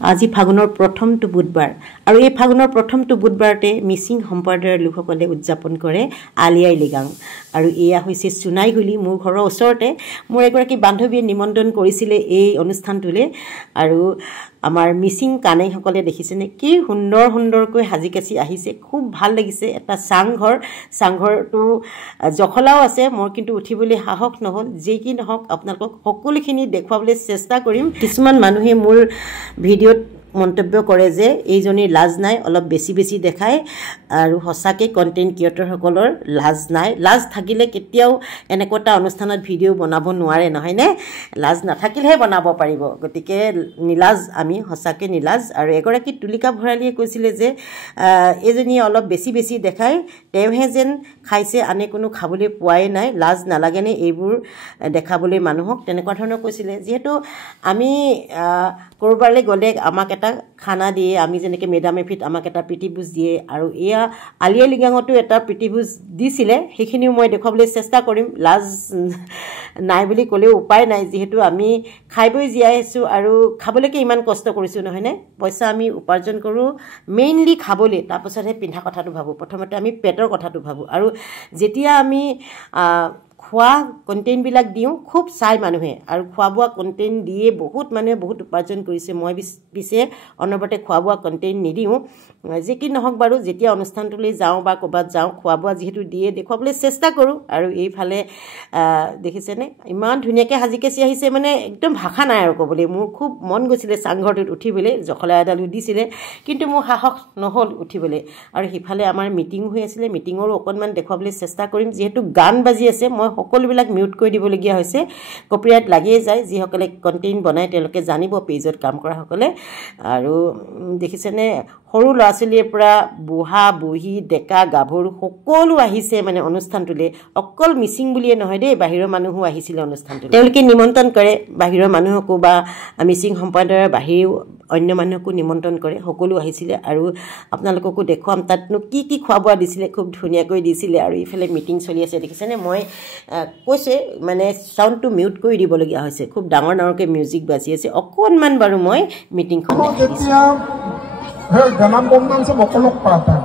আজি ফাগুনৰ প্ৰথমটো বুধবাৰ আৰু এই ফাগুনৰ প্ৰথমটো বুধবাৰতে মিচিং সম্প্ৰদায়ৰ লোকসকলে উদযাপন কৰে আলি আই লৃগাং আৰু এয়া হৈছে চুনাইগুলি মোৰ ঘৰৰ ওচৰতে মোৰ এগৰাকী বান্ধৱীয়ে নিমন্ত্ৰণ কৰিছিলে এই অনুষ্ঠানটোলে আৰু আমাৰ মিচিং কানেইসকলে দেখিছেনে কি সুন্দৰ সুন্দৰকৈ হাজি কাছি আহিছে খুব ভাল লাগিছে এটা চাংঘৰটো জখলাও আছে মোৰ কিন্তু উঠিবলৈ সাহস নহল যে কি নহওক আপোনালোকক সকলোখিনি দেখুৱাবলৈ চেষ্টা কৰিম কিছুমান মানুহে মোৰ ভিডিঅ'ত মন্তব্য কৰে যে এইজনী লাজ নাই অলপ বেছি দেখায় আৰু হসাকে কন্টেন্ট ক্ৰিয়েটৰসকলৰ লাজ নাই লাজ থাকিলে কেতিয়াও এনেকটা অনুষ্ঠানত ভিডিঅ' বনাব নোৱাৰে নহয় নে লাজ নাথাকিলেহে বনাব পাৰিব গতিকে নিলাজ আমি হসাকে নিলাজ আৰু এগৰাকী তুলিকা ভৰালীয়ে কৈছিলে যে এইজনী অলপ বেছি দেখায় তেওঁহে যেন খাইছে আনে কোনো খাবলৈ পোৱাই নাই লাজ নালাগেনে এইবোৰ দেখাবলৈ মানুহক তেনেকুৱা ধৰণৰ কৈছিলে যেহেতু আমি কৰবালৈ গ'লে আমাক এটা খানা দিয়ে আমি যেনেকৈ মেডাম এফিত আমাক এটা প্ৰীতিভোজ দিয়ে আৰু এয়া আলি আই লৃগাঙতো এটা প্ৰীতিভোজ দিছিলে সেইখিনিও মই দেখুৱাবলৈ চেষ্টা কৰিম লাজ নাই বুলি ক'লেও উপায় নাই যিহেতু আমি খাই বৈ জীয়াই আছোঁ আৰু খাবলৈকে ইমান কষ্ট কৰিছোঁ নহয়নে পইচা আমি উপাৰ্জন কৰোঁ মেইনলি খাবলৈ তাৰপাছতহে পিন্ধা কথাটো ভাবোঁ প্ৰথমতে আমি পেটৰ কথাটো ভাবোঁ আৰু যেতিয়া আমি খোৱা কণ্টেণ্টবিলাক দিওঁ খুব চাই মানুহে আৰু খোৱা বোৱা কণ্টেণ্ট দিয়ে বহুত মানুহে বহুত উপাৰ্জন কৰিছে মই পিছে অনবৰতে খোৱা বোৱা কণ্টেণ্ট নিদিওঁ যে কি নহওক বাৰু যেতিয়া অনুষ্ঠানটোলৈ যাওঁ বা ক'ৰবাত যাওঁ খোৱা বোৱা যিহেতু দিয়ে দেখুৱাবলৈ চেষ্টা কৰোঁ আৰু এইফালে দেখিছেনে ইমান ধুনীয়াকৈ সাজি কাচি আহিছে মানে একদম ভাষা নাই আৰু ক'বলৈ মোৰ খুব মন গৈছিলে চাংঘৰটোত উঠিবলৈ জখলা এডালো দিছিলে কিন্তু মোৰ সাহস নহ'ল উঠিবলৈ আৰু সিফালে আমাৰ মিটিং হৈ আছিলে মিটিঙৰো অকণমান দেখুৱাবলৈ চেষ্টা কৰিম যিহেতু গান বাজি আছে মই সকলোবিলাক মিউট কৰি দিবলগীয়া হৈছে কপিৰাইট লাগিয়ে যায় যিসকলে কণ্টেণ্ট বনায় তেওঁলোকে জানিব পেজত কাম কৰাসকলে আৰু দেখিছেনে সৰু ল'ৰা ছোৱালীৰ পৰা বুঢ়া বুঢ়ী ডেকা গাভৰু সকলো আহিছে মানে অনুষ্ঠানটোলৈ অকল মিচিং বুলিয়ে নহয় দেই বাহিৰৰ মানুহো আহিছিলে অনুষ্ঠানটোলৈ তেওঁলোকে নিমন্ত্ৰণ কৰে বাহিৰৰ মানুহকো বা মিচিং সম্প্ৰদায়ৰ বাহিৰেও অন্য মানুহকো নিমন্ত্ৰণ কৰে সকলো আহিছিলে আৰু আপোনালোককো দেখুৱাম তাতনো কি খোৱা বোৱা দিছিলে খুব ধুনীয়াকৈ দিছিলে আৰু ইফালে মিটিং চলি আছে দেখিছেনে মই কৈছে মানে চাউণ্ডটো মিউট কৰি দিবলগীয়া হৈছে খুব ডাঙৰকৈ মিউজিক বাজি আছে অকণমান বাৰু মই মিটিংখন Hei, ganang bomnang sa mokolok pata.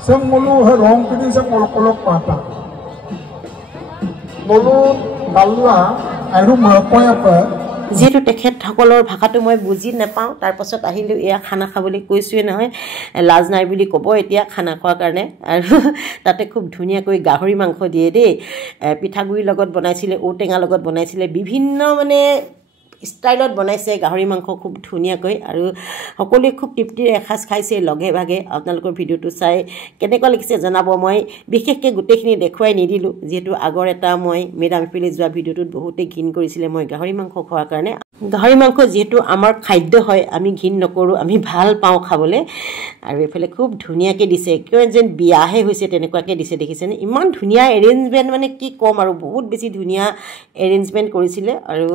Sa mulu he rong pinin sa mokolok pata. Mulu balua aru merpoya pa. যেহেতু তেখেতসকলৰ ভাষাটো মই বুজি নাপাওঁ তাৰপাছত আহিলোঁ এয়া খানা খাবলৈ কৈছোঁৱে নহয় লাজ নাই বুলি ক'ব এতিয়া খানা খোৱাৰ কাৰণে আৰু তাতে খুব ধুনীয়াকৈ গাহৰি মাংস দিয়ে দেই পিঠাগুড়িৰ লগত বনাইছিলে ঔটেঙাৰ লগত বনাইছিলে বিভিন্ন মানে ষ্টাইলত বনাইছে গাহৰি মাংস খুব ধুনীয়াকৈ আৰু সকলোৱে খুব তৃপ্তিৰে এসাঁজ খাইছে লগে ভাগে আপোনালোকৰ ভিডিঅ'টো চাই কেনেকুৱা লাগিছে জনাব মই বিশেষকৈ গোটেইখিনি দেখুৱাই নিদিলোঁ যিহেতু আগৰ এটা মই মেডাম এফিলে যোৱা ভিডিঅ'টোত বহুতেই ঘিণ কৰিছিলে মই গাহৰি মাংস খোৱাৰ কাৰণে গাহৰি মাংস যিহেতু আমাৰ খাদ্য হয় আমি ঘিণ নকৰোঁ আমি ভাল পাওঁ খাবলৈ আৰু এইফালে খুব ধুনীয়াকৈ দিছে কিয় যেন বিয়াহে হৈছে তেনেকুৱাকৈ দিছে দেখিছেনে ইমান ধুনীয়া এৰেঞ্জমেণ্ট মানে কি ক'ম আৰু বহুত বেছি ধুনীয়া এৰেঞ্জমেণ্ট কৰিছিলে আৰু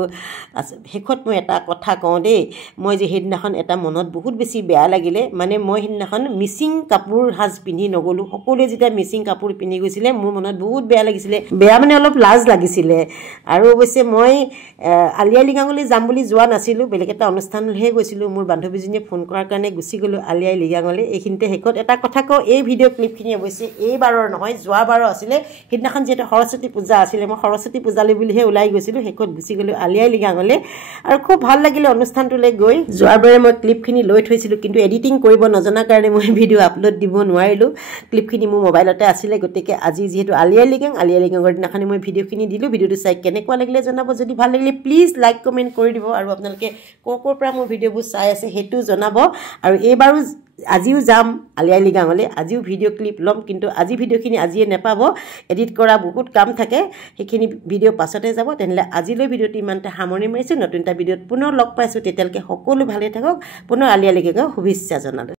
শেষত মই এটা কথা কওঁ দেই মই যে সেইদিনাখন এটা মনত বহুত বেছি বেয়া লাগিলে মানে মই সেইদিনাখন মিচিং কাপোৰ সাজ পিন্ধি নগ'লোঁ সকলোৱে যেতিয়া মিচিং কাপোৰ পিন্ধি গৈছিলে মোৰ মনত বহুত বেয়া লাগিছিলে বেয়া মানে অলপ লাজ লাগিছিলে আৰু অৱশ্যে মই আলি আই লৃগাঙলৈ যাম বুলি যোৱা নাছিলোঁ বেলেগ এটা অনুষ্ঠানলৈহে গৈছিলোঁ মোৰ বান্ধৱীজনীয়ে ফোন কৰাৰ কাৰণে গুচি গ'লোঁ আলি আই লৃগাঙলৈ এইখিনিতে শেষত এটা কথা কওঁ এই ভিডিঅ' ক্লিপখিনি অৱশ্যে এইবাৰৰ নহয় যোৱাবাৰৰ আছিলে সেইদিনাখন যিহেতু সৰস্বতী পূজা আছিলে মই সৰস্বতী পূজালৈ বুলিহে ওলাই গৈছিলোঁ শেষত গুচি গ'লোঁ আলি আই লৃগাঙলৈ আৰু খুব ভাল লাগিলে অনুষ্ঠানটোলৈ গৈ যোৱাবাৰে মই ক্লিপখিনি লৈ থৈছিলোঁ কিন্তু এডিটিং কৰিব নজনাৰ কাৰণে মই ভিডিঅ' আপলোড দিব নোৱাৰিলোঁ ক্লিপখিনি মোৰ মোবাইলতে আছিলে গতিকে আজি যিহেতু আলি আই লৃগাঙৰ দিনাখনি মই ভিডিঅ'খিনি দিলোঁ ভিডিঅ'টো চাই কেনেকুৱা লাগিলে জনাব যদি ভাল লাগিলে প্লিজ লাইক কমেণ্ট কৰি দিব আৰু আপোনালোকে ক'ৰ পৰা মোৰ ভিডিঅ'বোৰ চাই আছে সেইটো জনাব আৰু এইবাৰো আজিও যাম আলি আই লৃগাঙলৈ আজিও ভিডিঅ' ক্লিপ ল'ম কিন্তু আজি ভিডিঅ'খিনি আজিয়ে নেপাব এডিট কৰা বহুত কাম থাকে সেইখিনি ভিডিঅ' পাছতে যাব তেনেহ'লে আজিলৈ ভিডিঅ'টো ইমানতে সামৰণি মাৰিছোঁ নতুন এটা ভিডিঅ'ত পুনৰ লগ পাইছোঁ তেতিয়ালৈকে সকলো ভালে থাকক পুনৰ আলি আই লৃগাঙক শুভেচ্ছা জনালোঁ